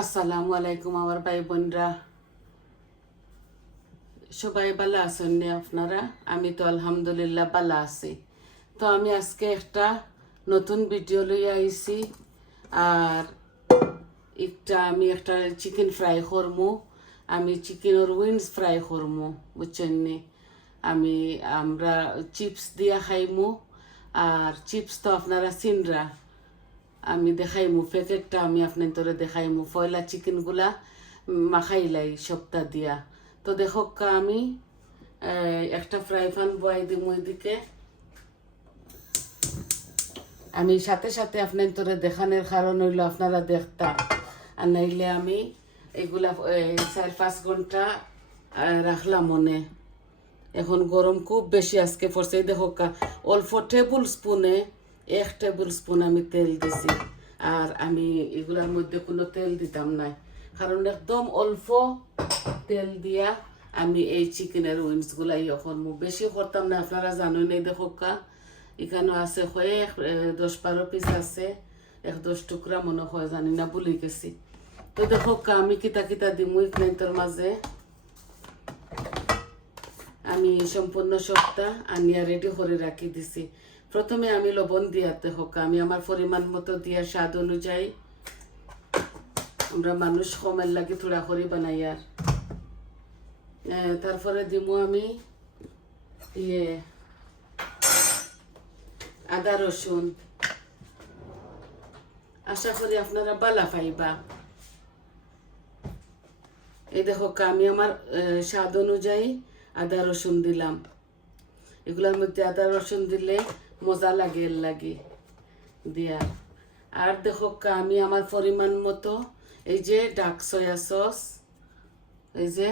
আসসালামু আলাইকুম আমার ভাই বোনরা। সবাই ভালো আছেন নি আপনারা? আমি তো আলহামদুলিল্লাহ ভালো আছি। তো আমি আজকে একটা নতুন ভিডিও লই আইছি। আর একটা আমি একটা চিকেন ফ্রাই করমু। আমি চিকেনের উইংস ফ্রাই করমু, বুঝছেন নি? আমি, আমরা চিপস দিয়া খাইমু। আর চিপস তো আপনারা চিনরা। আমি দেখাইমু প্যাকেটটা, আমি আপনার তোরে দেখাইমু। ফয়লা চিকেনগুলা মাখাইলাই সপ্তাহ দিয়া। তো দেখো আমি একটা ফ্রাই প্যান বয়াই দিমু এদিকে। আমি সাথে সাথে আপনার তোরে দেখানোর কারণ হইল আপনারা দেখতাম। আর নাইলে আমি এগুলা চার পাঁচ ঘণ্টা রাখলাম মনে। এখন গরম খুব বেশি আজকে পড়ছে। দেখো কা, অল্প টেবিল স্পুনে এক টেবিল স্পুন আমি তেল দিছি। আর আমি এগুলার মধ্যে কোনো তেল দিতাম না কারণ একদম অল্প তেল দিয়া আমি এই চিকেনের উইংসগুলা ইয়ে করব বেশি করতাম না আপনারা জানেন এই দেখো কা। এখানেও আছে কয়েক এ, দশ বারো পিস আছে। এক দশ টুকরা মনে হয় জানি না ভুলে গেছি। তো দেখো কা আমি কিতা কিতা দিমু ইকনাইন্তর মাঝে। আমি সম্পূর্ণ সপ্তাহ আনিয়া রেডি করে রাখি দিছি। প্রথমে আমি লবণ দিয়াতে হোক, আমি আমার পরিমাণ মতো দিয়া স্বাদ অনুযায়ী আমরা মানুষ কমের লাগে থোড়া করে বানাই আর তারপরে দিমু আমি ইয়ে আদা রসুন। আশা করি আপনারা বালা পাইবা। এই দেখো, আমি আমার স্বাদ অনুযায়ী আদা রসুন দিলাম। এগুলোর মধ্যে আদা রসুন দিলে মজা লাগে এর লাগে। দিয়া। আর দেখো, আমি আমার পরিমাণ মতো এই যে ডাক সয়া সস এই যে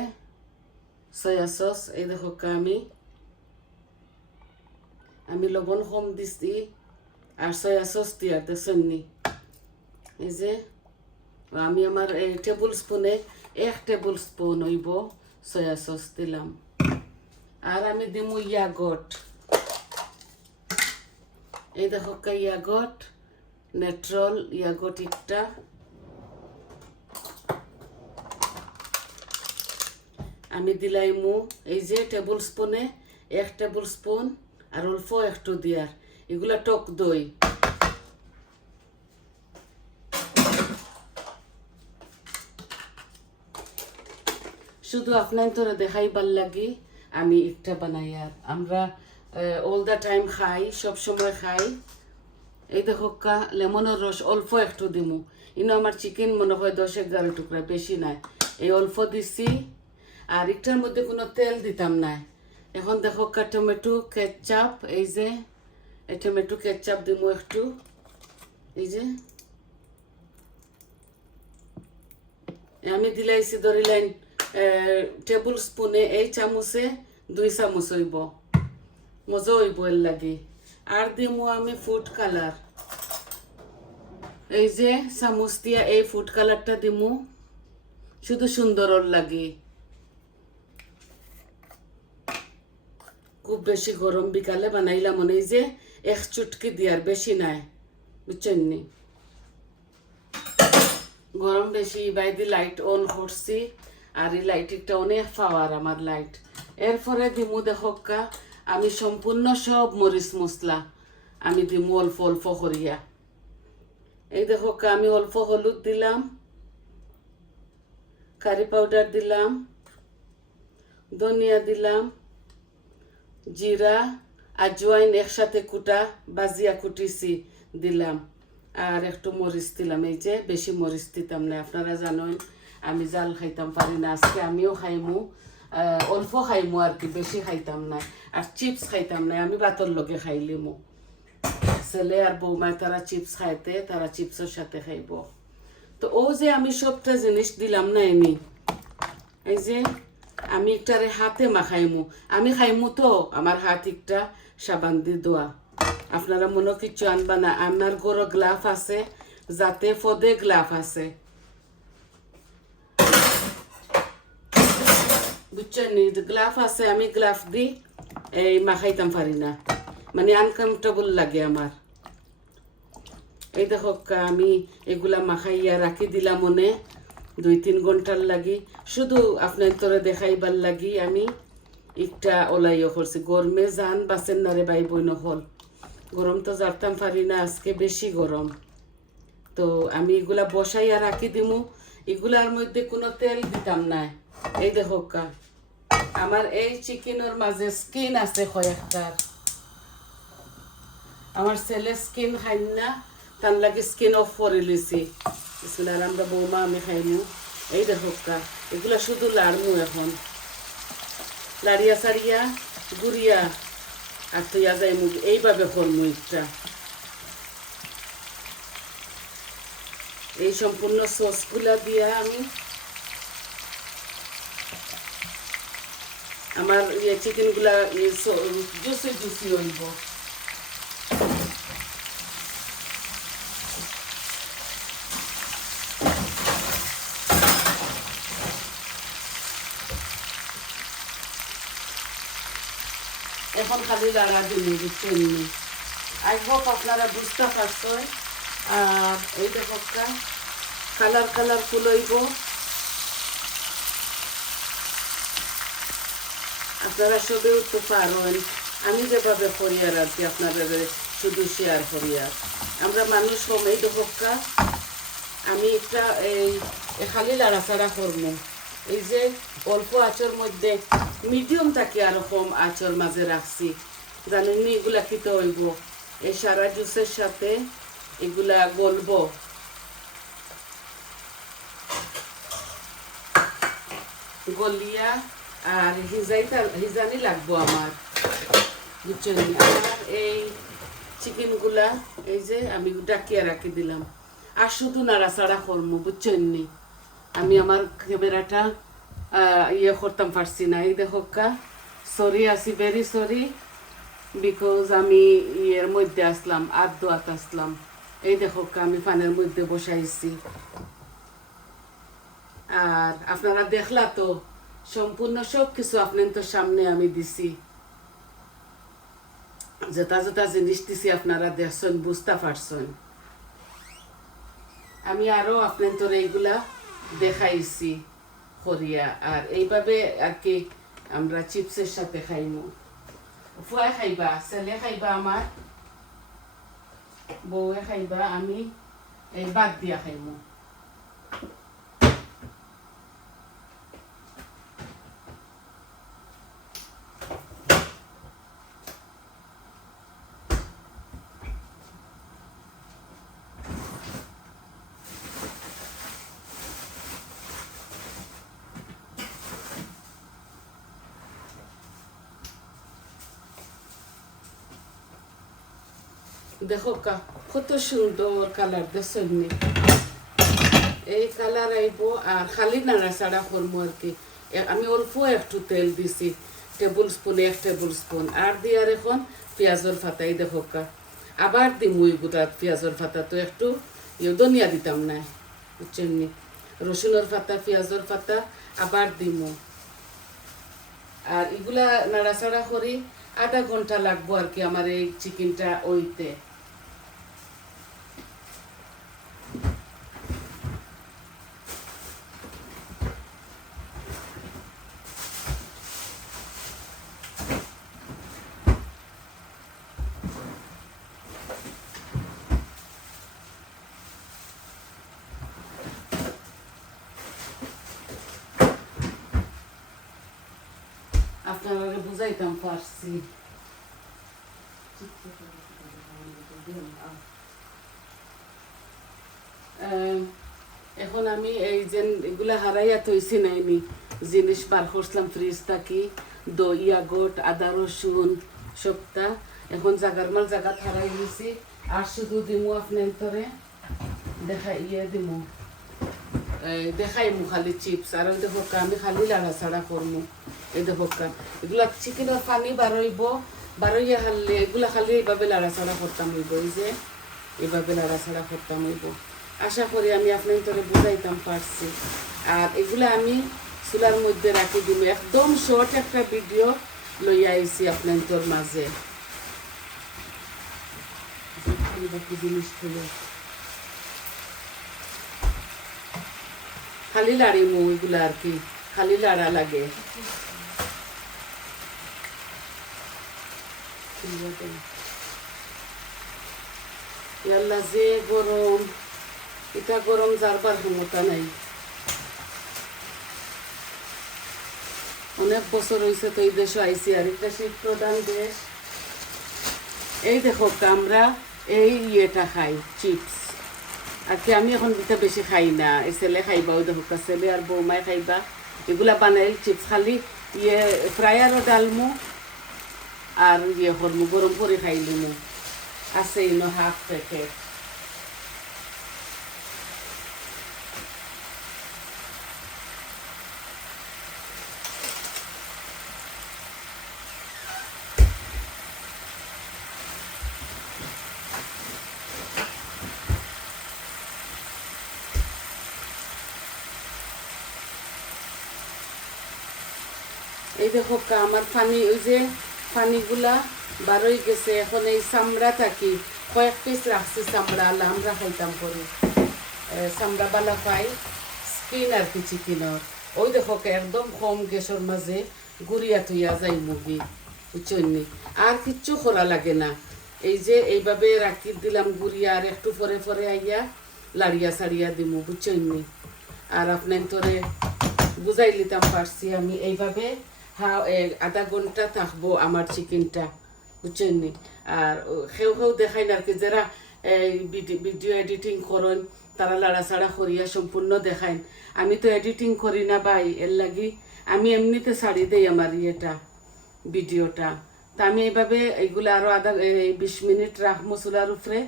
সয়া সস এই দেখো, আমি আমি লবণ কম দিছি আর সয়া সস দিয়া, দেখছেন এই যে, আমি আমার টেবিল স্পুনে এক টেবিল স্পুন হইব সয়া সস দিলাম। আর আমি দিমু ইয়াগট এই দেখো ইয়াগট, নেট্রল, ইয়াগট একটা আমি দিলাই দিলাইমু এই যে টেবিল স্পুনে এক টেবিল স্পুন আর অল্প একটু দিয়ার, এগুলা টক দই। শুধু আপনার তোরা দেখাইবার লাগি, আমি একটা বানাই আর আমরা অল দ্য টাইম খাই, সব সময় খাই। এই দেখো কা, লেমনের রস অল্প একটু দিমু। ইনো আমার চিকেন মনে হয় দশ এগারো টুকরা, বেশি নাই। এই অল্প দিছি, আর একটার মধ্যে কোনো তেল দিতাম না। এখন দেখো কা, টমেটো কেচাপ এই যে, এই টমেটো কেচাপ দিমু একটু। এই যে। আমি দিলাইছি ধরিলেন টেবিল স্পুনে এই চামচে দুই চামচ হইব। মজা হইব এর লাগে। আর দিমু আমি ফুড কালার এই যে চামচ দিয়া এই ফুড কালারটা দিমু। শুধু সুন্দরর লাগে। খুব বেশি গরম বিকালে বানাইলাম মনে যে এক চুটকি দিয়ার বেশি নাই, বুঝছেন নি? গরম বেশি বাইদি লাইট অন করছি, আর এই লাইটিংটা অনেক পাওয়ার আমার লাইট এরপরে দিমু দেখকা আমি সম্পূর্ণ সব মরিচ মশলা আমি দিমু অল্প অল্প করিয়া। এই দেখকা আমি অল্প হলুদ দিলাম। কারি পাউডার দিলাম। ধনিয়া দিলাম। জিরা আর আজওয়াইন একসাথে কুটা, বাজিয়া কুটিছি দিলাম। আর একটু মরিচ দিলাম। এই যে বেশি মরিচ দিতাম না, আপনারা জানেন, আমি জাল খাইতাম, পারি না। আজকে আমিও খাইমু। অল্প খাইমু আর কি, বেশি খাইতাম না আর চিপস খাইতাম না আমি ভাতর লগে খাইলিমু ছেলে আর বৌমায় তারা চিপস খাইতে তারা চিপসের সাথে খাইব। তো ও যে আমি সবটা জিনিস দিলাম না এমনি এই যে আমি একটারে হাতে মাখাইমু আমি খাইমু তো আমার হাত একটা সাবান দিয়ে দোয়া আপনারা মনে কিচ্ছু আনবা না আমার গরো গ্লাভ আছে, যাতে ফদে গ্লাভ আছে। বুঝছেন নি গ্লাভ আছে আমি গ্লাভ দি এই মাখাইতাম পারি না মানে আনকমফর্টেবল লাগে আমার এই দেখো আমি এগুলা মাখাইয়া রাখি দিলাম মনে দুই তিন ঘণ্টার লাগি শুধু আপনার তোরে দেখাইবার লাগি আমি একটা ওলাইও করছি গরমে যান বাসেন নারে বাই বইন হল গরম তো জারতাম পারি না আজকে বেশি গরম তো আমি এগুলা বসাইয়া রাখি দিমু এগুলার মধ্যে কোনো তেল দিতাম না। এই দেখো কা, আমার এই চিকেনের মাঝে স্কিন আছে কয়েকটার আমার ছেলে স্কিন খাই না, তার লাগে স্কিন অফ করে লিছি। বিসমিল্লাহ আমরা বৌমা, আমি খাইমু এই দেখো কা, এগুলা শুধু লাড়মু এখন। লাড়িয়া সারিয়া গুড়িয়া, আর যাই মুখ এইভাবে করমু একটা। এই সম্পূর্ণ সসগুলা দিয়া আমি আমার ইয়ে চিকেনগুলা ইয়ে জুসি জুসি হইব। এখন খালি লাড়া দিন হোপ আপনারা বুঝতে পারছেন। আর এই দেখো কালার কালার ফুল হইব। আপনারা সবেও তো পারেন আমি যেভাবে করি আর আর কি আপনারা শুধু শেয়ার করি আর। আমরা মানুষ হম এই দেখকা আমি একটা এই খালি লাড়াচাড়া করব। এই যে অল্প আচর মধ্যে মিডিয়াম থাকি আরও কম আচর মাঝে রাখছি। জানেন এগুলা খেতে হইব? এই সারা জুসের সাথে এগুলা গলবো। গলিয়া আর হিজাইতা হিজানি লাগবো আমার। বুঝছেন? আমার এই চিকেনগুলা, এই যে আমি ডাকিয়া রাখি দিলাম। আর শুধু নাড়াচাড়া করব বুঝছেন নি? আমি আমার ক্যামেরাটা ইয়ে করতাম পারছি না। এই দেখো কা সরি আছি ভেরি সরি বিকজ আমি ইয়ের মধ্যে আসলাম আর দোয়াত আসলাম। এই দেখো, আমি ফানের মধ্যে বসাইছি আর আপনারা দেখলা তো, সম্পূর্ণ সব কিছু আপনার তো সামনে আমি দিছি। যেটা যেটা জিনিস দিছি আপনারা দেখছেন, বুঝতে পারছেন। আমি আরও আপনার তোর এইগুলা দেখাইছি করিয়া। আর এইভাবে আর কি আমরা চিপসের সাথে খাইমু। ফুয়াই খাইবা, ছেলে খাইবা আমার। বউয়ে খাইবা আমি এই বাদ দিয়া খাইমু। দেখো কা, কত সুন্দর কালার দেখছেন এই কালার আইব আর খালি নাড়া নাড়াচাড়া করব আর কি। আমি অল্প একটু তেল দিছি টেবিল স্পুন এক টেবিল স্পুন আর দিয়ার এখন পেঁয়াজের ফাতাই দেখো কা। আবার দিমুই গুতাত পেঁয়াজের ফাতা তো একটু। ধনিয়া দিতাম না বুঝছেন নি রসুনের ফাতা পেঁয়াজের ফাতা আবার দিমু। আর এগুলা নাড়াচাড়া করি আধা ঘণ্টা লাগবো আর কি আমার এই চিকেনটা ওইতে। আপনারা বুঝাইতাম পারছি এখন আমি এই যে এগুলা হারাইয়া থইছি নাইনি জিনিস বার করছিলাম ফ্রিজ থাকি, দই আগট আদা, রসুন, সবটা। এখন জাগার মাল জাগা হারাই দিছি, আর শুধু দিমু আপনার তরে দেখা ইয়ে দিমু। দেখাই খালি চিপস আর দেখো, আমি খালি লাড়াচাড়া করমু। এই দেখো। এগুলা চিকেনের পানি বারইব বারইয়া খালে এগুলা খালি এইভাবে লাড়াচাড়া করতাম হইব এই যে এইভাবে লাড়াচাড়া করতাম হইব আশা করি আমি আপনার তোরে বুঝাইতাম পারছি আর এগুলা আমি চুলার মধ্যে রাখি দিব একদম শর্ট একটা ভিডিও লইয়া আইছি আপনার তোর মাঝে বাকি জিনিস খুলে খালি লাড়ি মু এগুলা আর কি। খালি লাড়া লাগে। ইয়াল্লা যে গরম এটা গরম যারবার ক্ষমতা নাই অনেক বছর হয়েছে তো এই দেশে আইসি আর এটা শীত প্রধান দেশ এই দেখো আমরা এই ইয়েটা খাই চিপস আর কি আমি এখন এটা বেশি খাই না এই ছেলে খাইবা ওই দেখো ছেলে আর বৌমাই খাইবা এগুলা বানাই চিপস খালি ইয়ে ফ্রায়ারও ডালমু আর ইয়ে করমু গরম করে খাইলিমু আছে ইনো হাফ প্যাকেট এই দেখো, আমার পানি ওই যে পানিগুলা বারোই গেছে, এখন এই চামড়া থাকি, কয়েক পিস রাখছি চামড়া, আল্লাহ আমরা খাইতাম করে চামড়া বালা পাই স্কিন আর কি চিকেনের। ওই দেখো একদম কম গ্যাসের মাঝে গুড়িয়া থইয়া যায় মুগি বুঝছনি আর কিচ্ছু করা লাগে না। এই যে এইভাবে রাখি দিলাম গুড়িয়া, আর একটু পরে পরে আইয়া লাড়িয়া সাড়িয়া দিমু, বুঝছনি আর আপনার তোরে বুঝাই লিতাম পারছি আমি, এইভাবে হা এ, আধা ঘণ্টা থাকব আমার চিকেনটা বুঝছেন? আর সেও সেও দেখাই না আর কি যারা এই ভিডি- ভিডিও এডিটিং করেন তারা লাড়াছাড়া করিয়া সম্পূর্ণ দেখাইন আমি তো এডিটিং করি না ভাই এর লাগি আমি এমনিতে ছাড়ি দেই আমার ইয়েটা ভিডিওটা। তা আমি এইভাবে এইগুলো আরও আধা এই বিশ মিনিট রাখব চুলার উপরে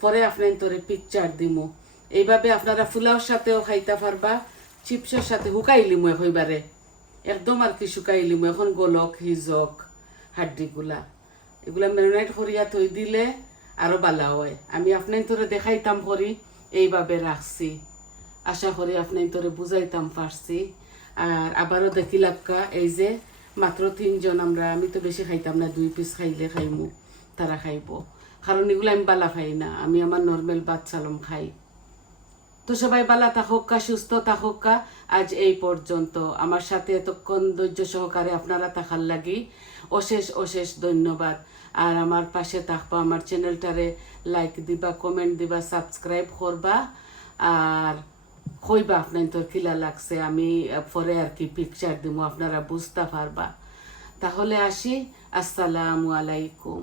পরে আপনার তোরে পিকচার দিমু। এইভাবে আপনারা ফুলাওর সাথেও খাইতে পারবা চিপসের সাথে শুকাইলিমু এবারে একদম আর কি শুকাইলিমু এখন গোলক হিজক হাড্ডিগুলা এগুলা ম্যারিনেট করিয়া থই দিলে আরও বালা হয়। আমি আপনার তোরে দেখাইতাম করি এইভাবে রাখছি আশা করি আপনি তোরে বুঝাইতাম পারছি আর আবারও দেখিলাক্কা, এই যে মাত্র তিনজন আমরা, আমি তো বেশি খাইতাম না, দুই পিস খাইলে খাইমু, তারা খাইব। কারণ এগুলো আমি বালা খাই না, আমি আমার নর্মাল বাচ্চালম খাই। তো সবাই বালা থাকুকা, সুস্থ থাকুকা। আজ এই পর্যন্ত। আমার সাথে এতক্ষণ ধৈর্য সহকারে আপনারা থাকার লাগি। অশেষ অশেষ ধন্যবাদ। আর আমার পাশে থাকবা, আমার চ্যানেলটারে লাইক দিবা কমেন্ট দিবা সাবস্ক্রাইব করবা। আর কইবা, আপনার তোর কিলা লাগছে, আমি পরে আর কি পিকচার দিব আপনারা বুঝতে পারবা। তাহলে আসি। আসসালামু আলাইকুম।